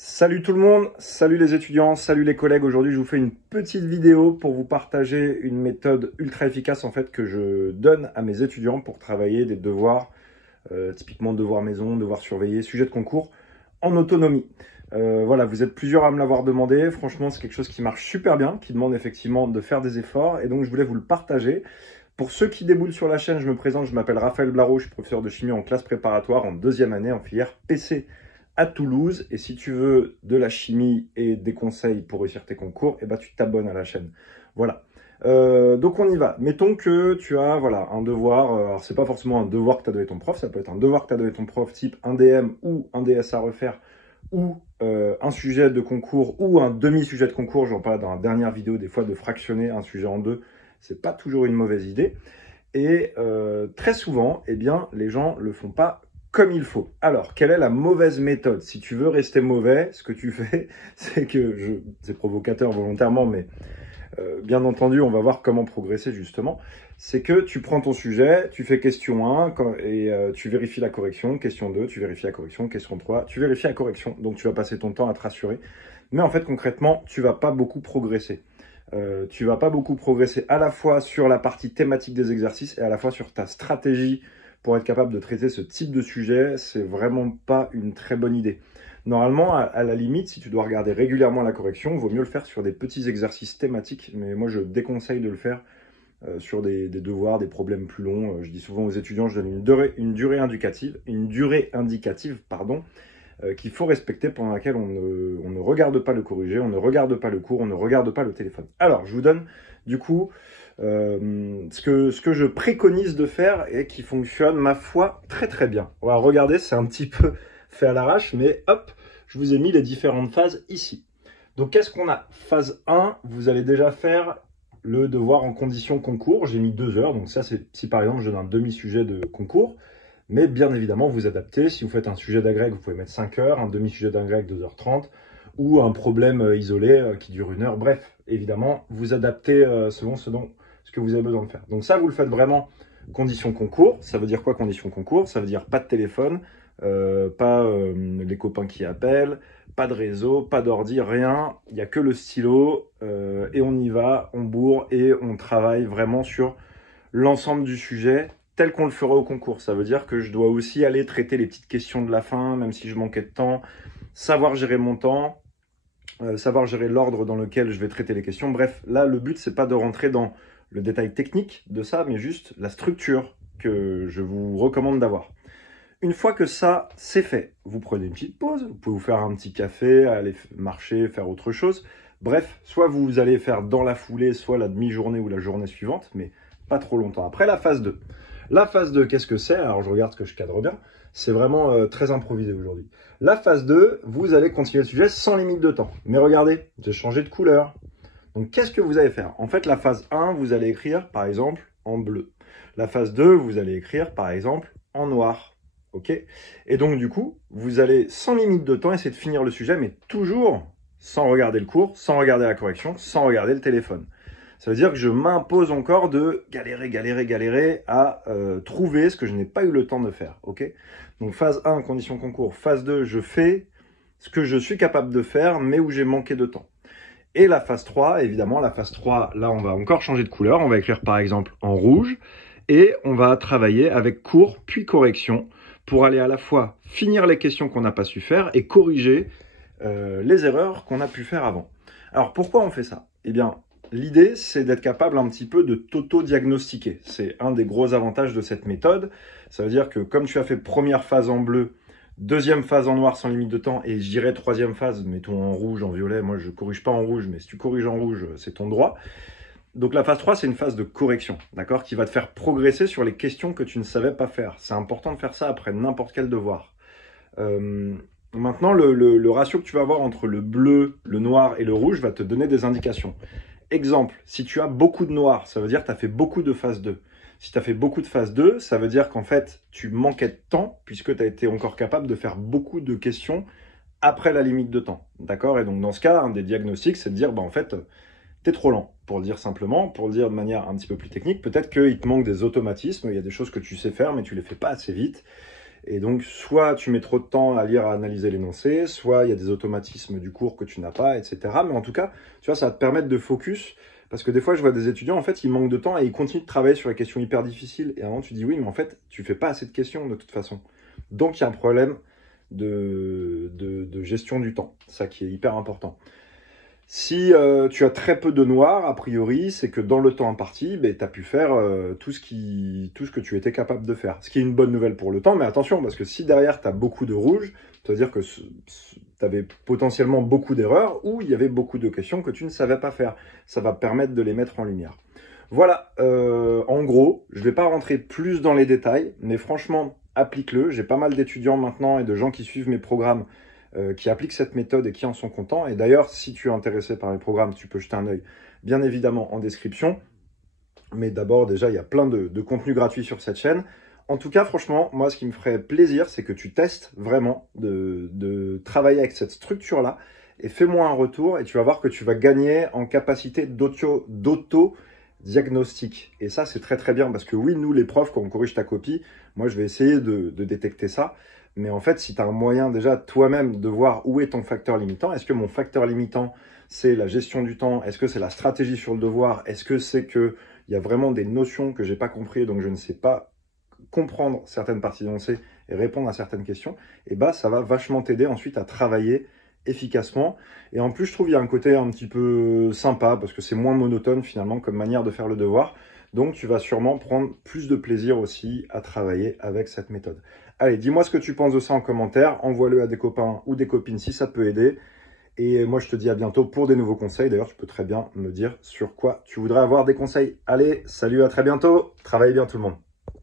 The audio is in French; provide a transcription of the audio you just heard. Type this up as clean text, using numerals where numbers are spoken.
Salut tout le monde, salut les étudiants, salut les collègues. Aujourd'hui, je vous fais une petite vidéo pour vous partager une méthode ultra efficace en fait que je donne à mes étudiants pour travailler des devoirs, typiquement devoirs maison, devoirs surveillés, sujets de concours en autonomie. Voilà, vous êtes plusieurs à me l'avoir demandé. Franchement, c'est quelque chose qui marche super bien, qui demande effectivement de faire des efforts et donc je voulais vous le partager. Pour ceux qui déboulent sur la chaîne, je me présente, je m'appelle Raphaël Blaro, je suis professeur de chimie en classe préparatoire en deuxième année en filière PC à Toulouse. Et si tu veux de la chimie et des conseils pour réussir tes concours, eh ben, tu t'abonnes à la chaîne. Voilà. Donc on y va. Mettons que tu as un devoir, alors c'est pas forcément un devoir que tu as donné ton prof, ça peut être un devoir que tu as donné ton prof type un DM ou un DS à refaire ou un sujet de concours ou un demi-sujet de concours. J'en parlais dans la dernière vidéo, des fois de fractionner un sujet en deux, c'est pas toujours une mauvaise idée. Et très souvent, eh bien, les gens le font pas comme il faut. Alors, quelle est la mauvaise méthode? Si tu veux rester mauvais, ce que tu fais, c'est que, c'est provocateur volontairement, mais bien entendu, on va voir comment progresser justement. C'est que tu prends ton sujet, tu fais question 1 et tu vérifies la correction, question 2, tu vérifies la correction, question 3, tu vérifies la correction. Donc, tu vas passer ton temps à te rassurer. Mais en fait, concrètement, tu vas pas beaucoup progresser. Tu vas pas beaucoup progresser à la fois sur la partie thématique des exercices et à la fois sur ta stratégie pour être capable de traiter ce type de sujet. C'est vraiment pas une très bonne idée. Normalement, à la limite, si tu dois regarder régulièrement la correction, il vaut mieux le faire sur des petits exercices thématiques, mais moi je déconseille de le faire sur des devoirs, des problèmes plus longs. Je dis souvent aux étudiants, je donne une durée indicative, qu'il faut respecter, pendant laquelle on ne regarde pas le corrigé, on ne regarde pas le cours, on ne regarde pas le téléphone. Alors, je vous donne du coup ce que je préconise de faire et qui fonctionne, ma foi, très très bien. On va regarder, c'est un petit peu fait à l'arrache, mais hop, je vous ai mis les différentes phases ici. Donc, qu'est-ce qu'on a? Phase 1, vous allez déjà faire le devoir en condition concours. J'ai mis 2 heures, donc ça, c'est si par exemple je donne un demi-sujet de concours. Mais bien évidemment, vous adaptez. Si vous faites un sujet d'agrég, vous pouvez mettre 5 heures, un demi-sujet d'agrég 2h30, ou un problème isolé qui dure 1 heure. Bref, évidemment, vous adaptez selon ce que vous avez besoin de faire. Donc ça, vous le faites vraiment condition concours. Ça veut dire quoi, condition concours? Ça veut dire pas de téléphone, pas les copains qui appellent, pas de réseau, pas d'ordi, rien. Il n'y a que le stylo et on y va, on bourre et on travaille vraiment sur l'ensemble du sujet tel qu'on le ferait au concours. Ça veut dire que je dois aussi aller traiter les petites questions de la fin, même si je manquais de temps, savoir gérer mon temps, savoir gérer l'ordre dans lequel je vais traiter les questions. Bref, là, le but, c'est pas de rentrer dans le détail technique de ça, mais juste la structure que je vous recommande d'avoir. Une fois que ça, c'est fait, vous prenez une petite pause, vous pouvez vous faire un petit café, aller marcher, faire autre chose. Bref, soit vous allez faire dans la foulée, soit la demi-journée ou la journée suivante, mais pas trop longtemps. Après, la phase 2. La phase 2, qu'est-ce que c'est? Alors, je regarde que je cadre bien. C'est vraiment très improvisé aujourd'hui. La phase 2, vous allez continuer le sujet sans limite de temps. Mais regardez, j'ai changé de couleur. Donc, qu'est-ce que vous allez faire? En fait, la phase 1, vous allez écrire, par exemple, en bleu. La phase 2, vous allez écrire, par exemple, en noir. OK? Et donc, du coup, vous allez, sans limite de temps, essayer de finir le sujet, mais toujours sans regarder le cours, sans regarder la correction, sans regarder le téléphone. Ça veut dire que je m'impose encore de galérer à trouver ce que je n'ai pas eu le temps de faire. OK? Donc, phase 1, condition concours. Phase 2, je fais ce que je suis capable de faire, mais où j'ai manqué de temps. Et la phase 3, évidemment, la phase 3, là, on va encore changer de couleur. On va écrire, par exemple, en rouge. Et on va travailler avec cours, puis correction, pour aller à la fois finir les questions qu'on n'a pas su faire et corriger les erreurs qu'on a pu faire avant. Alors, pourquoi on fait ça? Eh bien, l'idée, c'est d'être capable un petit peu de t'auto-diagnostiquer. C'est un des gros avantages de cette méthode. Ça veut dire que comme tu as fait première phase en bleu, deuxième phase en noir sans limite de temps, et je dirais troisième phase, mettons en rouge, en violet, moi je corrige pas en rouge, mais si tu corriges en rouge, c'est ton droit. Donc la phase 3, c'est une phase de correction, d'accord, qui va te faire progresser sur les questions que tu ne savais pas faire. C'est important de faire ça après n'importe quel devoir. Maintenant, le ratio que tu vas avoir entre le bleu, le noir et le rouge va te donner des indications. Exemple, si tu as beaucoup de noir, ça veut dire que tu as fait beaucoup de phase 2. Si tu as fait beaucoup de phase 2, ça veut dire qu'en fait, tu manquais de temps puisque tu as été encore capable de faire beaucoup de questions après la limite de temps. D'accord? Et donc, dans ce cas, un des diagnostics, c'est de dire, en fait, tu es trop lent, pour le dire simplement, pour le dire de manière un petit peu plus technique. Peut-être qu'il te manque des automatismes, il y a des choses que tu sais faire, mais tu les fais pas assez vite. Et donc, soit tu mets trop de temps à lire, à analyser l'énoncé, soit il y a des automatismes du cours que tu n'as pas, etc. Mais en tout cas, tu vois, ça va te permettre de focus. Parce que des fois, je vois des étudiants, en fait, ils manquent de temps et ils continuent de travailler sur les questions hyper difficiles. Et à un moment, tu dis, oui, mais en fait, tu fais pas assez de questions de toute façon. Donc, il y a un problème de gestion du temps. Ça qui est hyper important. Si tu as très peu de noir, a priori, c'est que dans le temps imparti, ben, tu as pu faire tout ce que tu étais capable de faire. Ce qui est une bonne nouvelle pour le temps, mais attention, parce que si derrière tu as beaucoup de rouge, ça veut dire que tu avais potentiellement beaucoup d'erreurs ou il y avait beaucoup de questions que tu ne savais pas faire. Ça va permettre de les mettre en lumière. Voilà, en gros, je ne vais pas rentrer plus dans les détails, mais franchement, applique-le. J'ai pas mal d'étudiants maintenant et de gens qui suivent mes programmes qui appliquent cette méthode et qui en sont contents. Et d'ailleurs, si tu es intéressé par mes programmes, tu peux jeter un œil, bien évidemment, en description. Mais d'abord, déjà, il y a plein de contenus gratuits sur cette chaîne. En tout cas, franchement, moi, ce qui me ferait plaisir, c'est que tu testes vraiment de travailler avec cette structure-là et fais-moi un retour et tu vas voir que tu vas gagner en capacité d'auto-diagnostic. Et ça, c'est très très bien parce que oui, nous, les profs, quand on corrige ta copie, moi, je vais essayer de détecter ça. Mais en fait, si tu as un moyen déjà toi-même de voir où est ton facteur limitant, est-ce que mon facteur limitant, c'est la gestion du temps? Est-ce que c'est la stratégie sur le devoir? Est-ce que c'est qu'il y a vraiment des notions que je n'ai pas compris, donc je ne sais pas comprendre certaines parties d'énoncé et répondre à certaines questions? Et bah, ça va vachement t'aider ensuite à travailler efficacement. Et en plus, je trouve qu'il y a un côté un petit peu sympa parce que c'est moins monotone finalement comme manière de faire le devoir. Donc, tu vas sûrement prendre plus de plaisir aussi à travailler avec cette méthode. Allez, dis-moi ce que tu penses de ça en commentaire. Envoie-le à des copains ou des copines si ça peut aider. Et moi, je te dis à bientôt pour des nouveaux conseils. D'ailleurs, tu peux très bien me dire sur quoi tu voudrais avoir des conseils. Allez, salut, à très bientôt. Travaillez bien tout le monde.